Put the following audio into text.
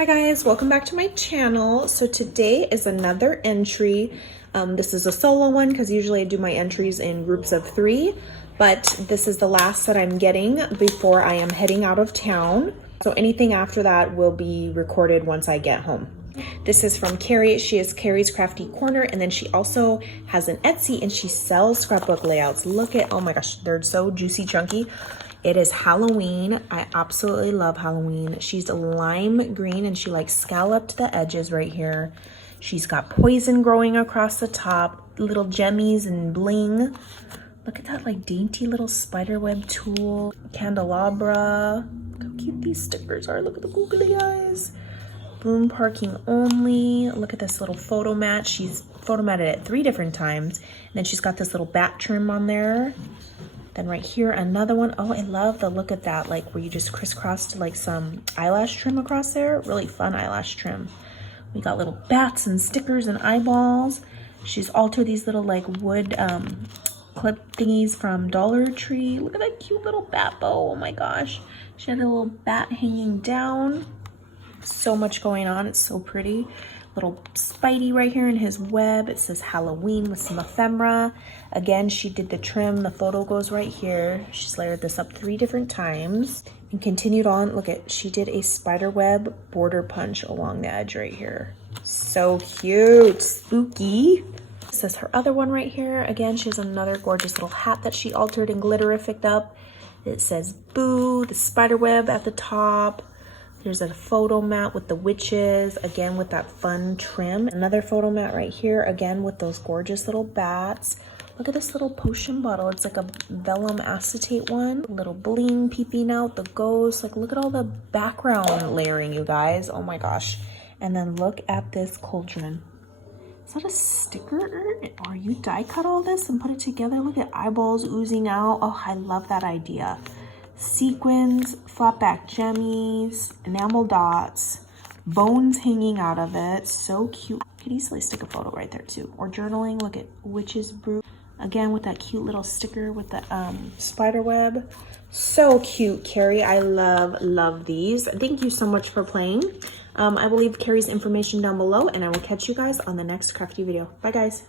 Hi guys, welcome back to my channel. So today is another entry. This is a solo one because usually I do my entries in groups of 3, but this is the last that I'm getting before I am heading out of town. So anything after that will be recorded once I get home. This is from Kari. She is Kari's Crafty Corner, and then she also has an Etsy and she sells scrapbook layouts. Look at, oh my gosh, they're so juicy, chunky. It is Halloween. I absolutely love Halloween. She's a lime green and she like scalloped the edges right here. She's got poison growing across the top, little gemmies and bling. Look at that like dainty little spiderweb tool. Candelabra. Look how cute these stickers are. Look at the googly eyes. Boom parking only. Look at this little photo mat. She's photo matted it 3 different times. And then she's got this little bat trim on there. Then right here, another one. Oh, I love the look of that, like where you just crisscrossed like some eyelash trim across there. Really fun eyelash trim. We got little bats and stickers and eyeballs. She's altered these little like wood clip thingies from Dollar Tree. Look at that cute little bat bow. Oh my gosh. She had a little bat hanging down. So much going on. It's so pretty. Little Spidey right here in his web. It says Halloween with some ephemera. Again, she did the trim. The photo goes right here. She's layered this up 3 different times and continued on. Look at, she did a spider web border punch along the edge right here. So cute. Spooky. This is her other one right here. Again, she has another gorgeous little hat that she altered and glitterificked up. It says boo, the spider web at the top. There's a photo mat with the witches, again with that fun trim. Another photo mat right here, again with those gorgeous little bats. Look at this little potion bottle. It's like a vellum acetate one. Little bling peeping out, the ghost. Like look at all the background layering, you guys. Oh my gosh. And then look at this cauldron. Is that a sticker? Or you die cut all this and put it together? Look at eyeballs oozing out. Oh, I love that idea. Sequins, flat back gemmies, enamel dots, bones hanging out of it. So cute. You could easily stick a photo right there too. Or journaling. Look at witch's brew. Again with that cute little sticker with the spider web. So cute, Kari. I love these. Thank you so much for playing. I will leave Kari's information down below and I will catch you guys on the next crafty video. Bye guys.